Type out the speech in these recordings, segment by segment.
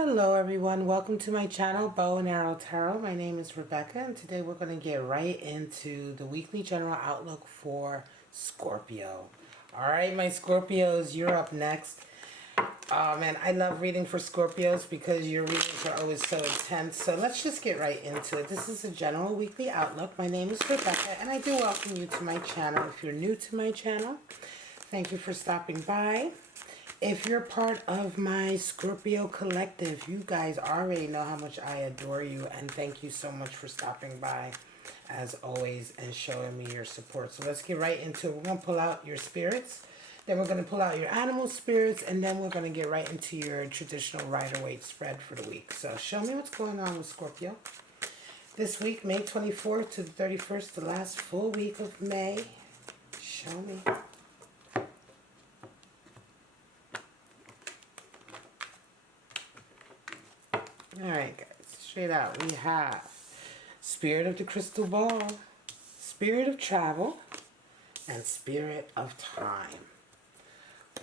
Hello everyone, welcome to my channel, Bow and Arrow Tarot. My name is Rebecca and today we're going to get right into the weekly general outlook for Scorpio. Alright, my Scorpios, you're up next. Oh man, I love reading for Scorpios because your readings are always so intense. So let's just get right into it. This is a general weekly outlook. My name is Rebecca and I do welcome you to my channel. If you're new to my channel, thank you for stopping by. If you're part of my Scorpio collective, you guys already know how much I adore you and thank you so much for stopping by as always and showing me your support. So let's get right into it. We're going to pull out your spirits, then we're going to pull out your animal spirits, and then we're going to get right into your traditional Rider-Waite spread for the week. So show me what's going on with Scorpio. This week, May 24th to the 31st, the last full week of May. Show me. Alright guys, straight out we have Spirit of the Crystal Ball, Spirit of Travel, and Spirit of Time.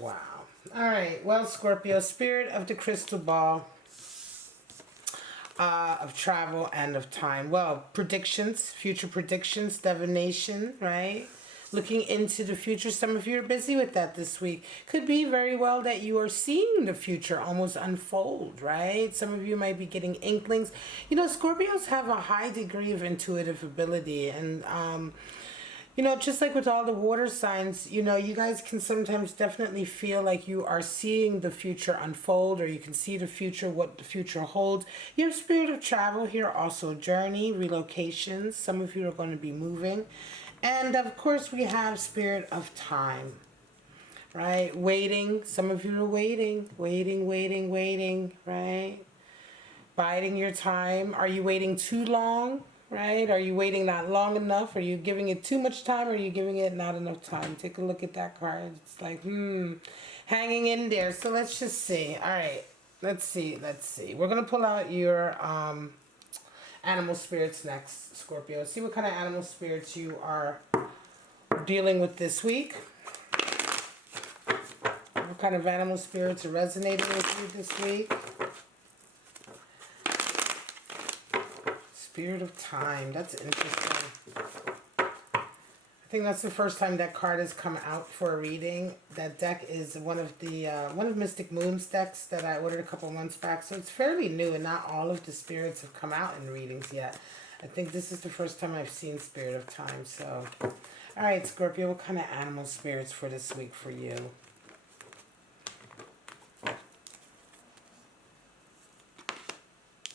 Wow. Alright, well Scorpio, Spirit of the Crystal Ball, of Travel, and of Time. Well, predictions, future predictions, divination, right? Looking into the future. Some of you are busy with that this week. Could be very well that you are seeing the future almost unfold, right? Some of you might be getting inklings. You know, Scorpios have a high degree of intuitive ability. And, you know, just like with all the water signs, you know, you guys can sometimes definitely feel like you are seeing the future unfold, or you can see the future, what the future holds. You have Spirit of Travel here, also journey, relocations. Some of you are going to be moving. And of course we have Spirit of Time, right? Waiting. Some of you are waiting, right? Biding your time. Are you waiting too long, right? Are you waiting not long enough? Are you giving it too much time? Or are you giving it not enough time? Take a look at that card. It's like, hanging in there. So let's just see. All right, let's see. We're going to pull out your animal spirits next, Scorpio. See what kind of animal spirits you are dealing with this week. What kind of animal spirits are resonating with you this week? Spirit of Time. That's interesting. I think that's the first time that card has come out for a reading. That deck is one of Mystic Moon's decks that I ordered a couple months back. So it's fairly new and not all of the spirits have come out in readings yet. I think this is the first time I've seen Spirit of Time. So, alright Scorpio, what kind of animal spirits for this week for you?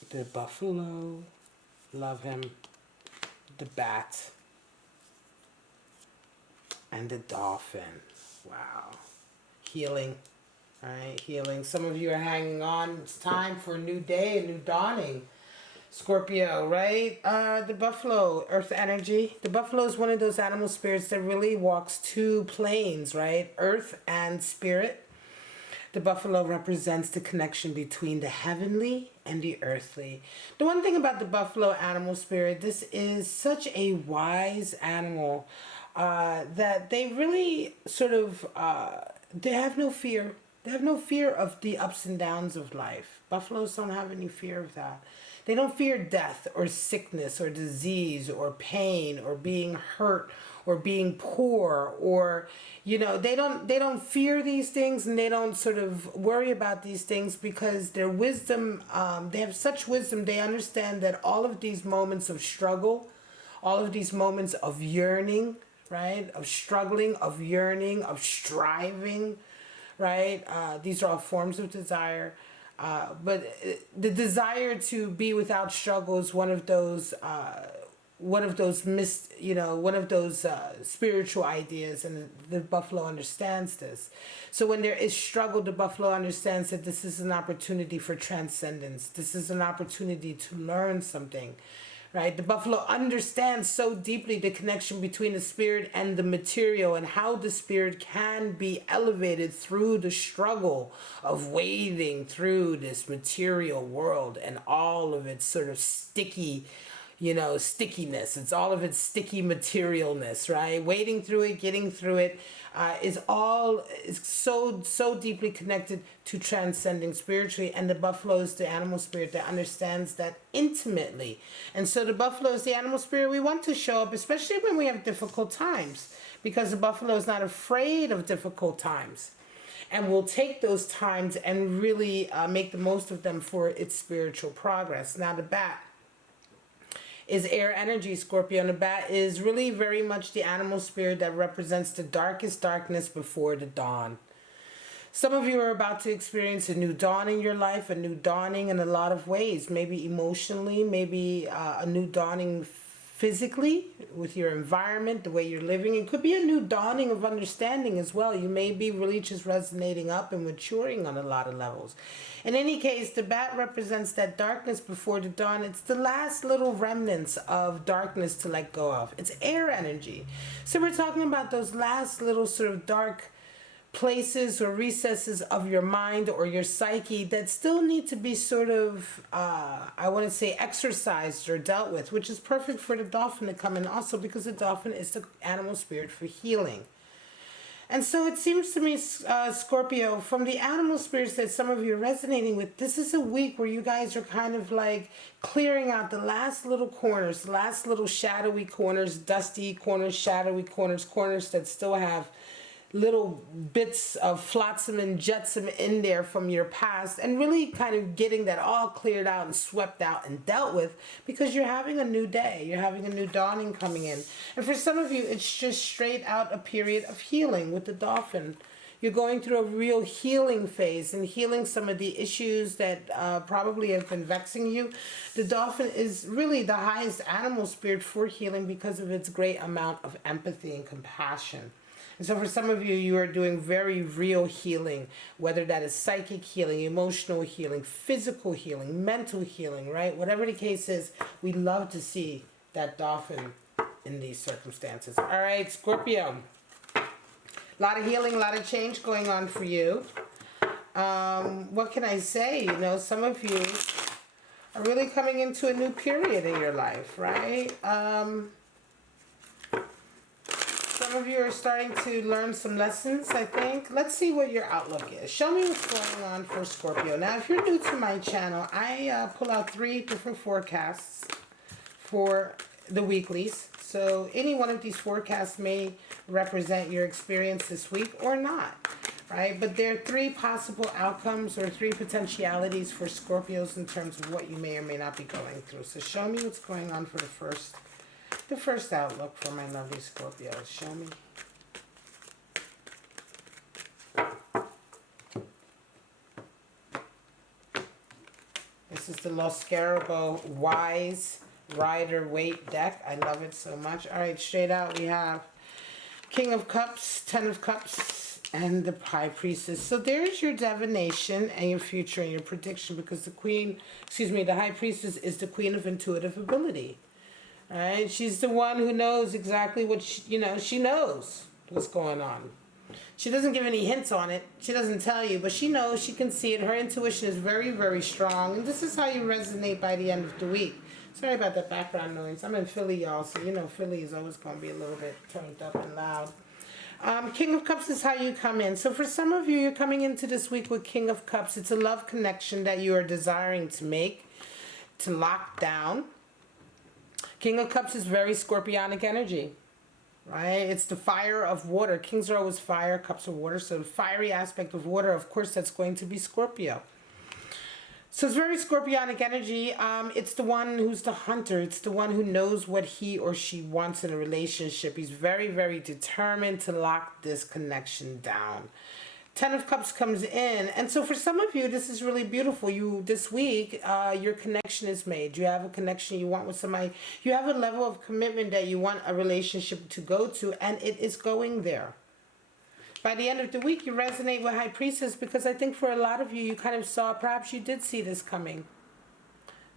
The buffalo. Love him. The bat. And the dolphin. Wow. Healing. Alright, healing. Some of you are hanging on. It's time for a new day, a new dawning. Scorpio, right? The buffalo, earth energy. The buffalo is one of those animal spirits that really walks two planes, right? Earth and spirit. The buffalo represents the connection between the heavenly and the earthly. The one thing about the buffalo animal spirit, this is such a wise animal. That they really sort of, they have no fear. They have no fear of the ups and downs of life. Buffaloes don't have any fear of that. They don't fear death or sickness or disease or pain or being hurt or being poor, or, you know, they don't fear these things, and they don't sort of worry about these things because their wisdom, they have such wisdom. They understand that all of these moments of struggle, all of these moments of yearning, right, of struggling, of yearning, of striving, right, these are all forms of desire, but the desire to be without struggle is one of those spiritual ideas, and the buffalo understands this. So when there is struggle, the buffalo understands that this is an opportunity for transcendence. This is an opportunity to learn something. Right? The buffalo understands so deeply the connection between the spirit and the material, and how the spirit can be elevated through the struggle of wading through this material world and all of its sort of sticky, stickiness. It's all of its sticky materialness, right? Wading through it, getting through it, is so deeply connected to transcending spiritually. And the buffalo is the animal spirit that understands that intimately. And so the buffalo is the animal spirit we want to show up, especially when we have difficult times, because the buffalo is not afraid of difficult times, and will take those times and really make the most of them for its spiritual progress. Now the bat is air energy, Scorpio, and the bat is really very much the animal spirit that represents the darkest darkness before the dawn. Some of you are about to experience a new dawn in your life, a new dawning in a lot of ways, maybe emotionally, maybe a new dawning physically with your environment, the way you're living. It could be a new dawning of understanding as well. You may be really just resonating up and maturing on a lot of levels. In any case, the bat represents that darkness before the dawn. It's the last little remnants of darkness to let go of. It's air energy. So we're talking about those last little sort of dark places or recesses of your mind or your psyche that still need to be sort of, I want to say, exercised or dealt with, which is perfect for the dolphin to come in also, because the dolphin is the animal spirit for healing. And so it seems to me, Scorpio, from the animal spirits that some of you are resonating with, this is a week where you guys are kind of like clearing out the last little corners, the last little shadowy corners, dusty corners, shadowy corners, corners that still have little bits of flotsam and jetsam in there from your past, and really kind of getting that all cleared out and swept out and dealt with, because you're having a new day, you're having a new dawning coming in. And for some of you, it's just straight out a period of healing with the dolphin. You're going through a real healing phase and healing some of the issues that probably have been vexing you. The dolphin is really the highest animal spirit for healing because of its great amount of empathy and compassion. And so for some of you, you are doing very real healing, whether that is psychic healing, emotional healing, physical healing, mental healing, right? Whatever the case is, we love to see that dolphin in these circumstances. All right, Scorpio. A lot of healing, a lot of change going on for you. What can I say? Some of you are really coming into a new period in your life, right? Some of you are starting to learn some lessons, I think. Let's see what your outlook is. Show me what's going on for Scorpio. Now, if you're new to my channel, I pull out 3 different forecasts for the weeklies. So any one of these forecasts may represent your experience this week or not, right? But there are 3 possible outcomes or 3 potentialities for Scorpios in terms of what you may or may not be going through. So show me what's going on for the first outlook for my lovely Scorpios. Show me. This is the Los Scarabo Wise Rider Waite deck. I love it so much. All right, straight out we have King of Cups, 10 of Cups, and the High Priestess. So there's your divination and your future and your prediction, because the High Priestess is the Queen of Intuitive Ability. All right, she's the one who knows exactly what she knows what's going on. She doesn't give any hints on it. She doesn't tell you, but she knows, she can see it. Her intuition is very, very strong. And this is how you resonate by the end of the week. Sorry about that background noise. I'm in Philly, y'all, so Philly is always going to be a little bit turned up and loud. King of Cups is how you come in. So for some of you, you're coming into this week with King of Cups. It's a love connection that you are desiring to make, to lock down. King of Cups is very scorpionic energy, right? It's the fire of water. Kings are always fire, cups are water. So the fiery aspect of water, of course, that's going to be Scorpio. So it's very scorpionic energy. It's the one who's the hunter. It's the one who knows what he or she wants in a relationship. He's very, very determined to lock this connection down. 10 of Cups comes in. And so for some of you, this is really beautiful. This week, your connection is made. You have a connection you want with somebody. You have a level of commitment that you want a relationship to go to, and it is going there. By the end of the week, you resonate with High Priestess, because I think for a lot of you, you kind of saw, perhaps you did see this coming.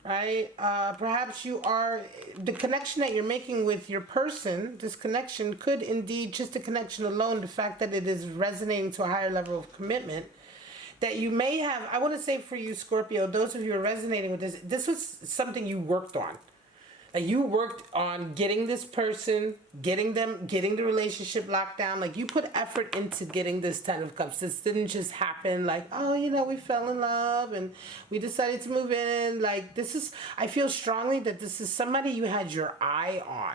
Right? Perhaps the connection that you're making with your person, this connection could indeed, just the connection alone, the fact that it is resonating to a higher level of commitment, that you may have, I want to say for you, Scorpio, those of you who are resonating with this was something you worked on. You worked on getting this person, getting the relationship locked down. Like, you put effort into getting this Ten of Cups. This didn't just happen like, oh, we fell in love and we decided to move in. Like, I feel strongly that this is somebody you had your eye on.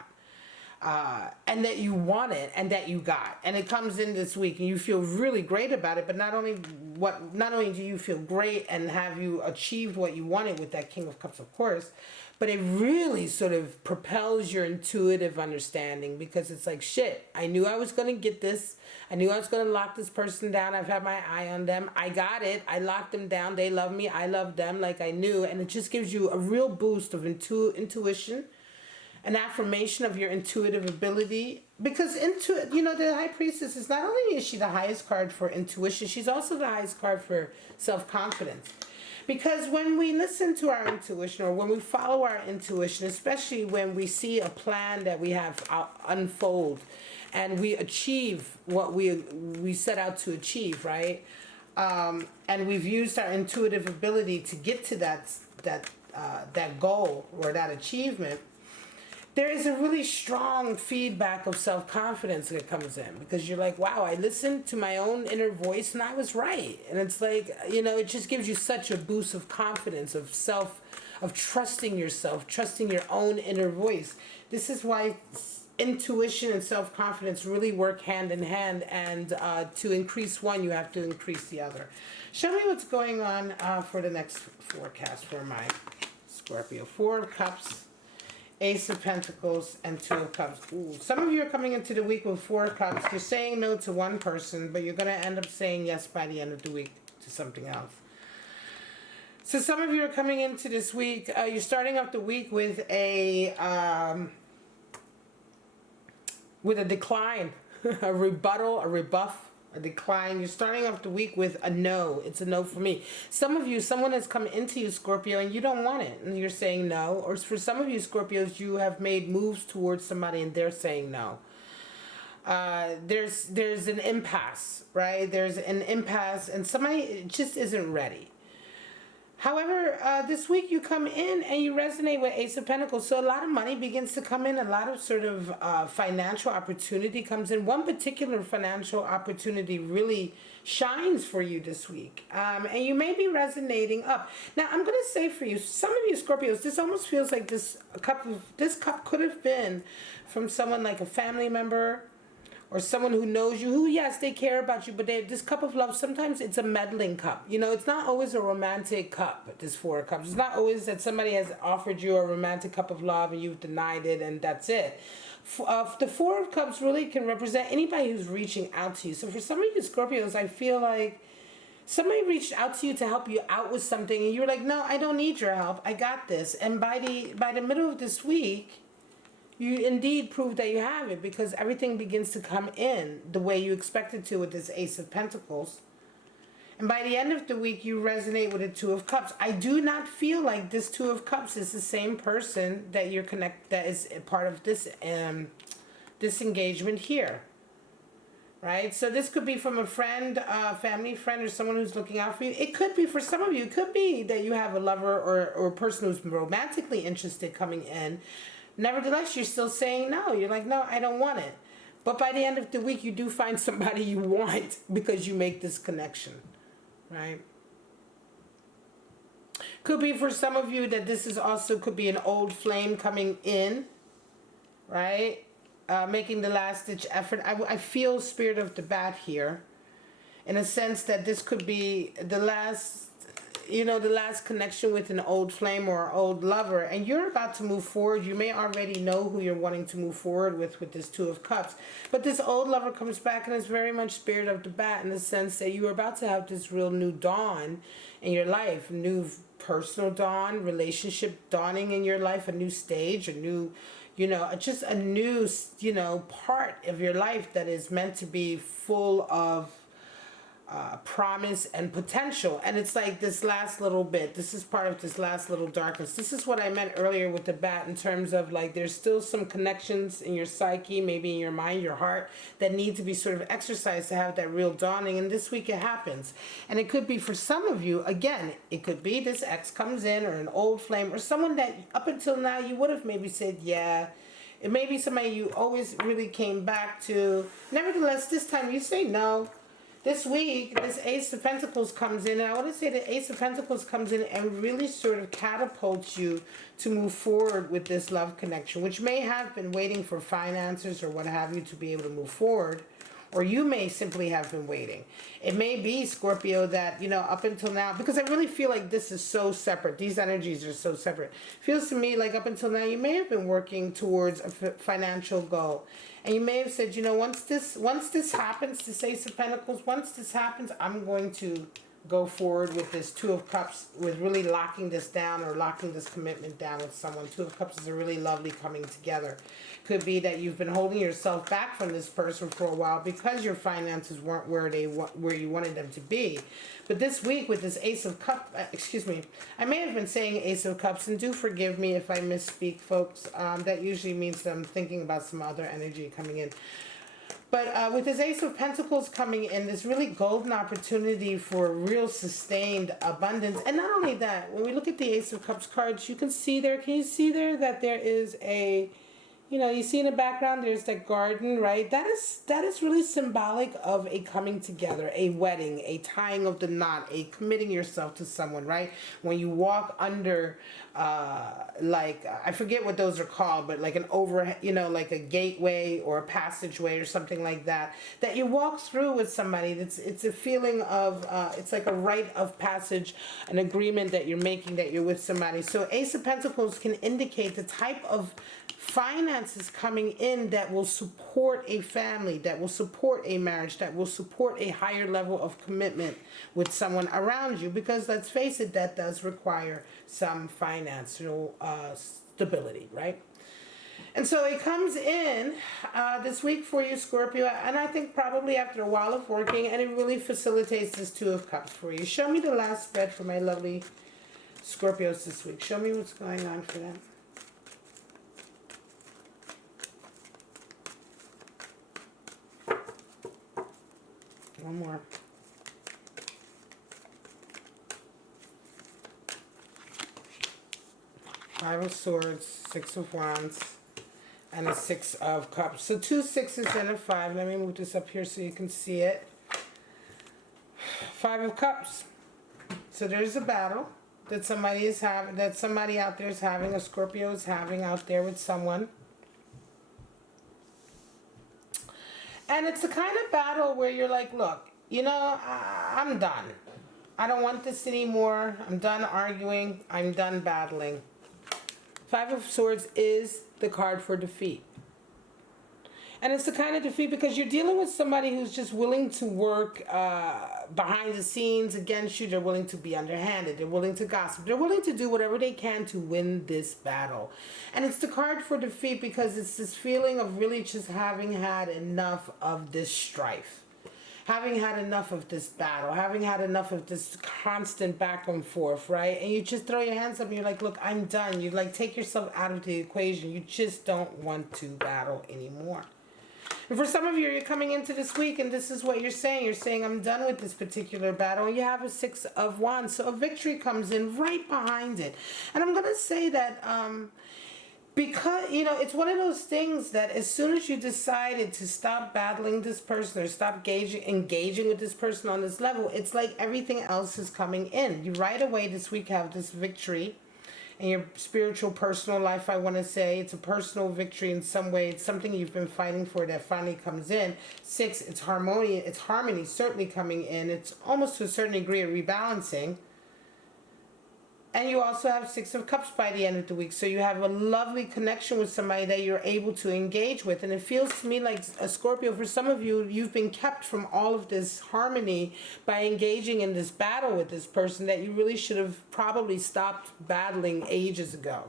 And that you wanted and that you got, and it comes in this week, and you feel really great about it. But not only do you feel great and have you achieved what you wanted with that King of Cups, of course, but it really sort of propels your intuitive understanding, because it's like, shit, I knew I was going to get this. I knew I was going to lock this person down. I've had my eye on them. I got it. I locked them down. They love me. I love them, like I knew. And it just gives you a real boost of intuition, an affirmation of your intuitive ability. Because the High Priestess is, not only is she the highest card for intuition, she's also the highest card for self-confidence. Because when we listen to our intuition, or when we follow our intuition, especially when we see a plan that we have unfold, and we achieve what we set out to achieve, right? And we've used our intuitive ability to get to that goal or that achievement, there is a really strong feedback of self-confidence that comes in, because you're like, wow, I listened to my own inner voice and I was right. And it's like, it just gives you such a boost of confidence, of trusting yourself, trusting your own inner voice. This is why intuition and self-confidence really work hand in hand, and to increase one, you have to increase the other. Show me what's going on for the next forecast for my Scorpio. 4 of Cups, Ace of Pentacles, and 2 of Cups. Ooh, some of you are coming into the week with 4 of Cups. You're saying no to one person, but you're going to end up saying yes by the end of the week to something else. So some of you are coming into this week, you're starting off the week with a decline, a rebuttal, a rebuff, a decline. You're starting off the week with a no. It's a no for me. Some of you, someone has come into you, Scorpio, and you don't want it, and you're saying no. Or for some of you, Scorpios, you have made moves towards somebody and they're saying no. There's an impasse, right? There's an impasse, and somebody just isn't ready. However, this week you come in and you resonate with Ace of Pentacles. So a lot of money begins to come in. A lot of sort of financial opportunity comes in. One particular financial opportunity really shines for you this week. And you may be resonating up. Now, I'm going to say for you, some of you Scorpios, this almost feels like this cup could have been from someone like a family member, or someone who knows you, who, yes, they care about you, but this cup of love, sometimes it's a meddling cup. It's not always a romantic cup, this 4 of Cups. It's not always that somebody has offered you a romantic cup of love and you've denied it and that's it. The 4 of Cups really can represent anybody who's reaching out to you. So for some of you Scorpios, I feel like somebody reached out to you to help you out with something, and you were like, no, I don't need your help. I got this. And by the middle of this week, you indeed prove that you have it, because everything begins to come in the way you expect it to with this Ace of Pentacles. And by the end of the week, you resonate with the 2 of Cups. I do not feel like this 2 of Cups is the same person that that is a part of this engagement here. Right? So this could be from a friend, family friend, or someone who's looking out for you. It could be, for some of you, it could be that you have a lover or a person who's romantically interested coming in. Nevertheless, you're still saying no. You're like, no, I don't want it. But by the end of the week, you do find somebody you want, because you make this connection, right? Could be for some of you that this is also could be an old flame coming in, right? Making the last ditch effort. I feel Spirit of the Bat here, in a sense that this could be the last connection with an old flame or old lover, and you're about to move forward. You may already know who you're wanting to move forward with this 2 of Cups, but this old lover comes back and is very much Spirit of the Bat, in the sense that you're about to have this real new dawn in your life, new personal dawn, relationship dawning in your life, a new stage, a new, just a new, part of your life that is meant to be full of promise and potential. And it's like this last little bit. This is part of this last little darkness. This is what I meant earlier with the bat, in terms of like there's still some connections in your psyche, maybe in your mind, your heart, that need to be sort of exercised to have that real dawning. And this week it happens. And it could be for some of you, again, it could be this ex comes in, or an old flame, or someone that up until now you would have maybe said, yeah. It may be somebody you always really came back to. Nevertheless, this time you say no. This week, this Ace of Pentacles comes in, and I want to say the Ace of Pentacles comes in and really sort of catapults you to move forward with this love connection, which may have been waiting for finances or what have you to be able to move forward. Or you may simply have been waiting. It may be, Scorpio, that, you know, up until now, because I really feel like this is so separate. These energies are so separate. Feels to me like up until now, you may have been working towards a financial goal. And you may have said, you know, once this happens, this Ace of Pentacles, once this happens, I'm going to go forward with this Two of Cups, with really locking this down or locking this commitment down with someone. Two of Cups is a really lovely coming together. Could be that you've been holding yourself back from this person for a while because your finances weren't where you wanted them to be. But this week with this Ace of Cups, excuse me, I may have been saying Ace of Cups, and do forgive me if I misspeak, folks. That usually means that I'm thinking about some other energy coming in. But with this Ace of Pentacles coming in, this really golden opportunity for real sustained abundance. And not only that, when we look at the Ace of Cups cards, you can see there, can you see there that there is a, you know, you see in the background, there's that garden, right? That is really symbolic of a coming together, a wedding, a tying of the knot, a committing yourself to someone, right? When you walk under, I forget what those are called, but like an you know, like a gateway or a passageway or something like that, that you walk through with somebody. It's a feeling of, it's like a rite of passage, an agreement that you're making, that you're with somebody. So Ace of Pentacles can indicate the type of finances coming in that will support a family, that will support a marriage, that will support a higher level of commitment with someone around you, because let's face it, that does require some financial stability, right? And so it comes in this week for you, Scorpio, and I think probably after a while of working, and it really facilitates this Two of Cups for you. Show me the last spread for my lovely Scorpios this week. Show me what's going on for them. One more. Five of Swords, Six of Wands, and a Six of Cups. So 2 6s and a 5. Let me move this up here so you can see it. Five of Cups. So there's a battle that somebody is having, that somebody out there is having, a Scorpio is having out there with someone. And it's the kind of battle where you're like, look, you know, I'm done. I don't want this anymore. I'm done arguing. I'm done battling. Five of Swords is the card for defeat. And it's the kind of defeat because you're dealing with somebody who's just willing to work behind the scenes against you. They're willing to be underhanded. They're willing to gossip. They're willing to do whatever they can to win this battle. And it's the card for defeat because it's this feeling of really just having had enough of this strife. Having had enough of this battle, having had enough of this constant back and forth, right? And you just throw your hands up and you're like, look, I'm done. You like take yourself out of the equation. You just don't want to battle anymore. And for some of you, you're coming into this week and this is what you're saying. You're saying, I'm done with this particular battle. And you have a Six of Wands. So a victory comes in right behind it. And I'm going to say that because, you know, it's one of those things that as soon as you decided to stop battling this person or stop engaging with this person on this level, it's like everything else is coming in. You right away this week have this victory in your spiritual personal life. I want to say it's a personal victory in some way. It's something you've been fighting for that finally comes in. Six, it's harmony. It's harmony certainly coming in. It's almost to a certain degree a rebalancing. And you also have Six of Cups by the end of the week. So you have a lovely connection with somebody that you're able to engage with. And it feels to me like a Scorpio, for some of you, you've been kept from all of this harmony by engaging in this battle with this person that you really should have probably stopped battling ages ago.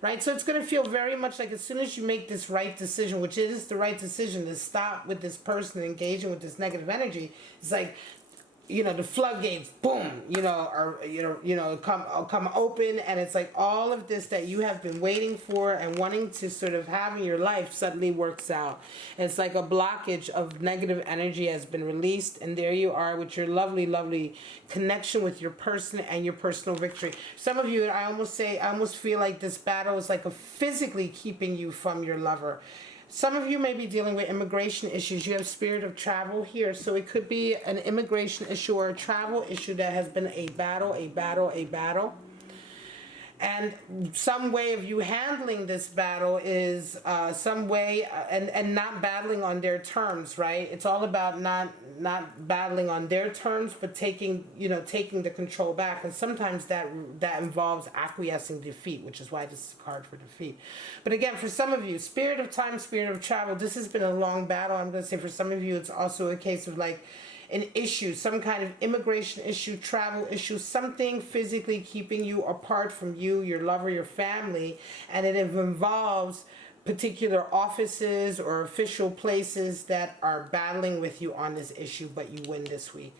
Right? So it's going to feel very much like as soon as you make this right decision, which is the right decision to stop with this person engaging with this negative energy, it's like the floodgates, boom, are come open, and it's like all of this that you have been waiting for and wanting to sort of have in your life suddenly works out. It's like a blockage of negative energy has been released, and there you are with your lovely, lovely connection with your person and your personal victory. Some of you, I almost feel like this battle is like a physically keeping you from your lover. Some of you may be dealing with immigration issues. You have spirit of travel here. So it could be an immigration issue or a travel issue that has been a battle. And some way of you handling this battle is some way, and not battling on their terms, right? It's all about not battling on their terms, but taking the control back. And sometimes that involves acquiescing defeat, which is why this is a card for defeat. But again, for some of you, spirit of time, spirit of travel, this has been a long battle. I'm going to say for some of you, it's also a case of like an issue, some kind of immigration issue, travel issue, something physically keeping you apart from you, your lover, your family, and it involves particular offices or official places that are battling with you on this issue, but you win this week.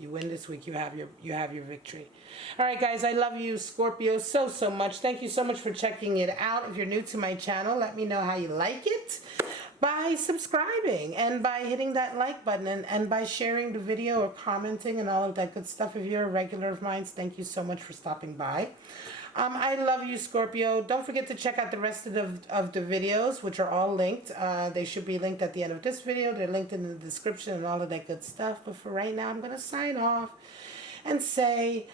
You win this week. You have your victory. All right, guys, I love you, Scorpio, so much. Thank you so much for checking it out. If you're new to my channel, let me know how you like it by subscribing and by hitting that like button and by sharing the video or commenting and all of that good stuff. If you're a regular of mine, thank you so much for stopping by. I love you, Scorpio. Don't forget to check out the rest of the videos, which are all linked. They should be linked at the end of this video. They're linked in the description and all of that good stuff. But for right now, I'm going to sign off and say,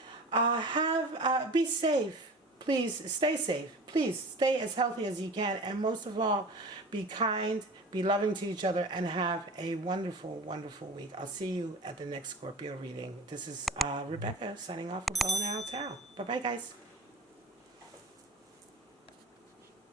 be safe. Please stay safe. Please stay as healthy as you can. And most of all, be kind, be loving to each other, and have a wonderful, wonderful week. I'll see you at the next Scorpio reading. This is Rebecca signing off with Bow and Arrow Tarot. Bye-bye, guys.